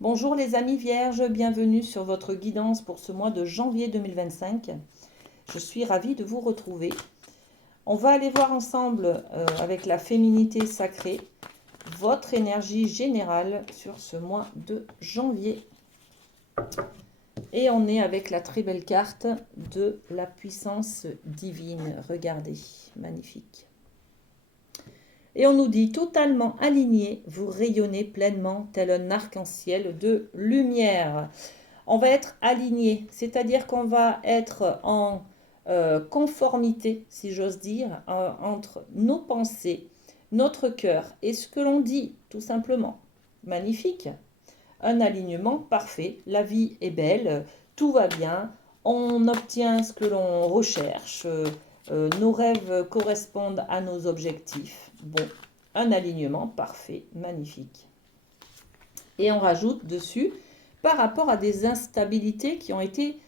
Bonjour les amis vierges, bienvenue sur votre guidance pour ce mois de janvier 2025. Je suis ravie de vous retrouver. On va aller voir ensemble avec la féminité sacrée votre énergie générale sur ce mois de janvier. Et on est avec la très belle carte de la puissance divine. Regardez, magnifique. Et on nous dit totalement aligné, vous rayonnez pleinement tel un arc-en-ciel de lumière. On va être aligné, c'est-à-dire qu'on va être en conformité, si j'ose dire, entre nos pensées, notre cœur et ce que l'on dit, tout simplement. Magnifique. Un alignement parfait, la vie est belle, tout va bien, on obtient ce que l'on recherche, nos rêves correspondent à nos objectifs. Bon, un alignement parfait, magnifique. Et on rajoute dessus, par rapport à des instabilités qui ont été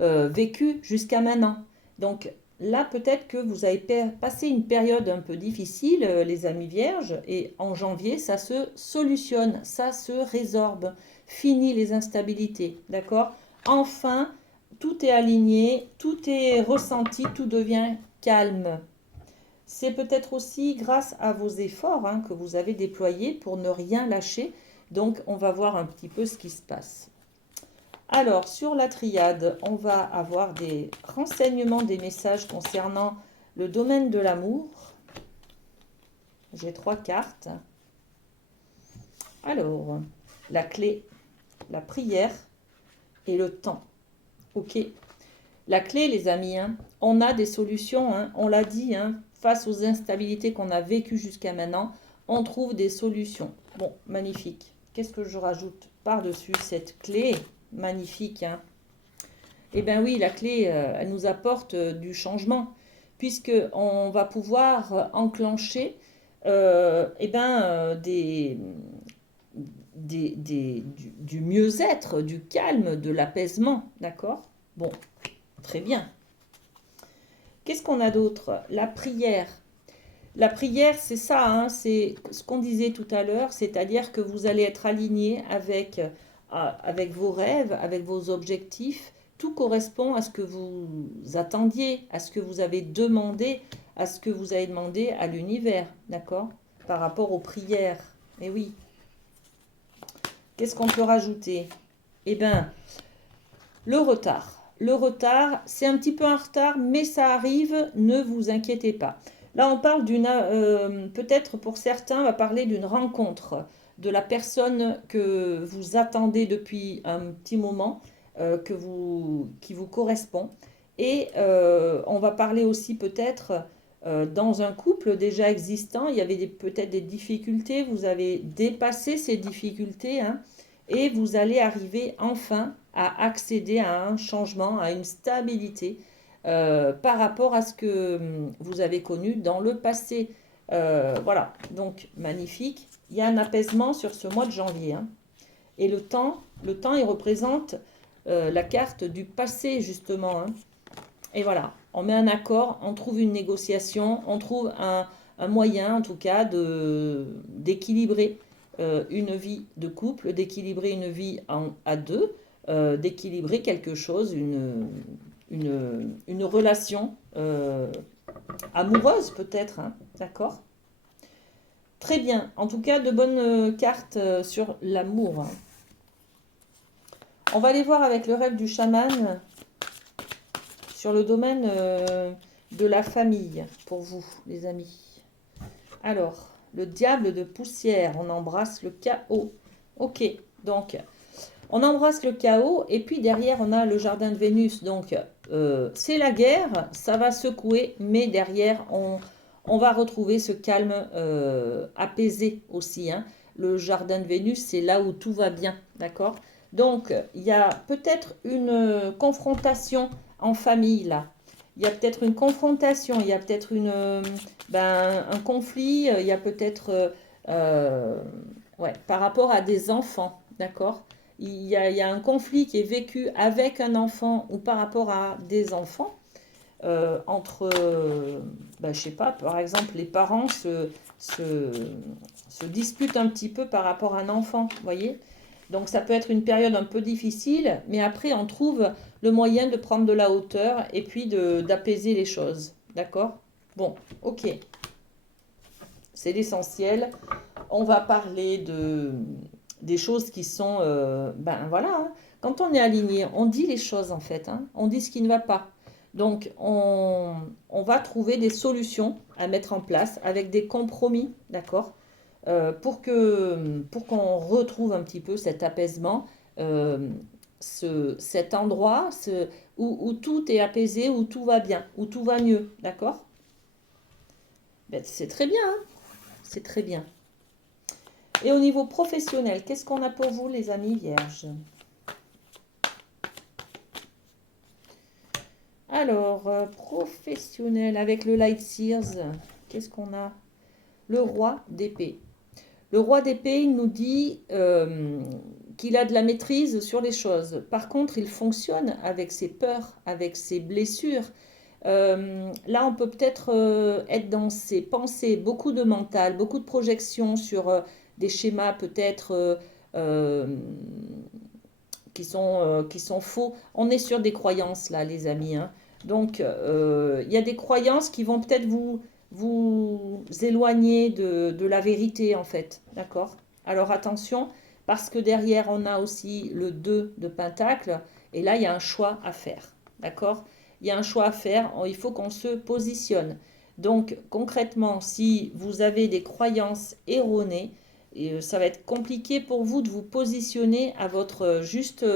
vécues jusqu'à maintenant. Donc là, peut-être que vous avez passé une période un peu difficile, les amis vierges, et en janvier, ça se solutionne, ça se résorbe. Fini les instabilités, d'accord? Enfin, tout est aligné, tout est ressenti, tout devient calme. C'est peut-être aussi grâce à vos efforts que vous avez déployés pour ne rien lâcher. Donc, on va voir un petit peu ce qui se passe. Alors, sur la triade, on va avoir des renseignements, des messages concernant le domaine de l'amour. J'ai 3 cartes. Alors, la clé, la prière et le temps. Ok. La clé, les amis, on a des solutions, on l'a dit, face aux instabilités qu'on a vécues jusqu'à maintenant, on trouve des solutions. Bon, magnifique. Qu'est-ce que je rajoute par-dessus cette clé? Magnifique, Eh bien oui, la clé, elle nous apporte du changement, puisqu'on va pouvoir enclencher du mieux-être, du calme, de l'apaisement, d'accord? Bon, très bien. Qu'est-ce qu'on a d'autre? La prière. La prière, c'est ça, c'est ce qu'on disait tout à l'heure, c'est-à-dire que vous allez être aligné avec vos rêves, avec vos objectifs. Tout correspond à ce que vous attendiez, à ce que vous avez demandé, à ce que vous avez demandé à l'univers, d'accord? Par rapport aux prières. Eh oui. Qu'est-ce qu'on peut rajouter? Eh bien, le retard. Le retard, c'est un petit peu un retard, mais ça arrive, ne vous inquiétez pas. Là, on parle peut-être pour certains, on va parler d'une rencontre de la personne que vous attendez depuis un petit moment, qui vous correspond. Et on va parler aussi peut-être dans un couple déjà existant, il y avait peut-être des difficultés, vous avez dépassé ces difficultés, et vous allez arriver enfin à accéder à un changement, à une stabilité par rapport à ce que vous avez connu dans le passé. Voilà, donc magnifique. Il y a un apaisement sur ce mois de janvier. Et le temps, il représente la carte du passé, justement. Et voilà, on met un accord, on trouve une négociation, on trouve un moyen, en tout cas, d'équilibrer une vie de couple, d'équilibrer une vie à deux, d'équilibrer quelque chose, une relation amoureuse peut-être, d'accord? Très bien, en tout cas de bonnes cartes sur l'amour. On va aller voir avec le rêve du chaman sur le domaine de la famille pour vous, les amis. Alors, le diable de poussière, on embrasse le chaos. Ok, donc on embrasse le chaos et puis derrière on a le jardin de Vénus. Donc c'est la guerre, ça va secouer, mais derrière on va retrouver ce calme apaisé aussi. Le jardin de Vénus, c'est là où tout va bien, d'accord? Donc il y a peut-être une confrontation en famille là. Il y a peut-être une confrontation, il y a peut-être un conflit, il y a peut-être ouais, par rapport à des enfants, d'accord? Il y a un conflit qui est vécu avec un enfant ou par rapport à des enfants, entre, je sais pas, par exemple, les parents se disputent un petit peu par rapport à un enfant, vous voyez? Donc ça peut être une période un peu difficile, mais après on trouve le moyen de prendre de la hauteur et puis d'apaiser les choses. D'accord? Bon, ok. C'est l'essentiel. On va parler des choses qui sont... ben voilà, hein. Quand on est aligné, on dit les choses en fait, hein. On dit ce qui ne va pas. Donc on va trouver des solutions à mettre en place avec des compromis, d'accord? Pour qu'on retrouve un petit peu cet apaisement, euh, cet endroit où tout est apaisé, où tout va bien, où tout va mieux, d'accord? Ben, c'est très bien, hein, c'est très bien. Et au niveau professionnel, qu'est-ce qu'on a pour vous, les amis vierges? Alors, professionnel, avec le Light Sears, qu'est-ce qu'on a? Le roi d'épée. Le roi d'épée, il nous dit qu'il a de la maîtrise sur les choses. Par contre, il fonctionne avec ses peurs, avec ses blessures. Là, on peut peut-être être dans ses pensées, beaucoup de mental, beaucoup de projections sur des schémas peut-être euh, qui sont faux. On est sur des croyances là, les amis, hein. Donc, il y a des croyances qui vont peut-être vous éloigner de la vérité, en fait. D'accord? Alors, attention, parce que derrière, on a aussi le 2 de Pentacle, et là, il y a un choix à faire. D'accord? Il y a un choix à faire, il faut qu'on se positionne. Donc, concrètement, si vous avez des croyances erronées, et ça va être compliqué pour vous de vous positionner à votre juste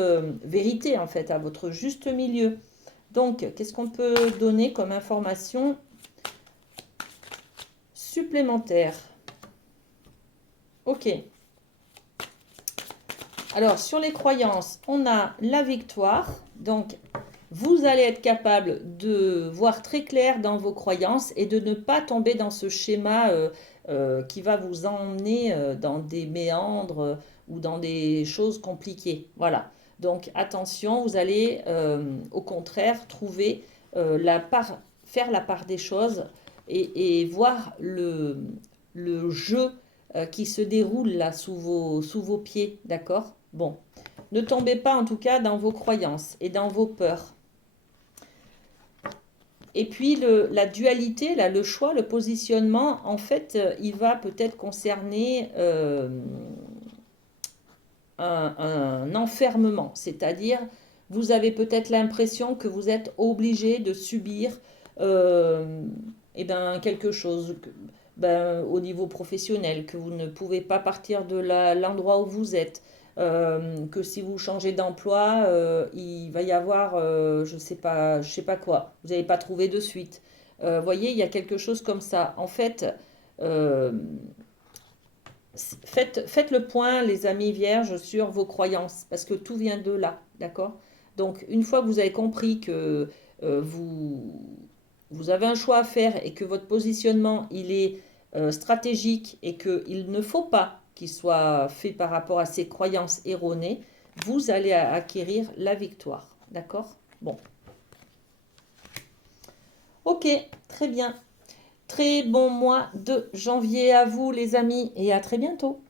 vérité, en fait, à votre juste milieu. Donc, qu'est-ce qu'on peut donner comme information supplémentaire? Ok. Alors, sur les croyances, on a la victoire. Donc, vous allez être capable de voir très clair dans vos croyances et de ne pas tomber dans ce schéma qui va vous emmener dans des méandres ou dans des choses compliquées. Voilà. Donc attention, vous allez au contraire trouver faire la part des choses et voir le jeu qui se déroule là sous vos pieds. D'accord? Bon. Ne tombez pas en tout cas dans vos croyances et dans vos peurs. Et puis la dualité, là, le choix, le positionnement, en fait, il va peut-être concerner un enfermement. C'est-à-dire, vous avez peut-être l'impression que vous êtes obligé de subir eh ben, quelque chose ben, au niveau professionnel, que vous ne pouvez pas partir de l'endroit où vous êtes. Que si vous changez d'emploi, il va y avoir, je sais pas quoi, vous n'avez pas trouvé de suite. Voyez, il y a quelque chose comme ça. En fait, euh, faites le point, les amis vierges, sur vos croyances, parce que tout vient de là, d'accord? Donc, une fois que vous avez compris que vous avez un choix à faire et que votre positionnement, il est stratégique et qu'il ne faut pas qu'il soit fait par rapport à ces croyances erronées, vous allez acquérir la victoire, d'accord? Bon, ok, très bien. Très bon mois de janvier à vous, les amis, et à très bientôt.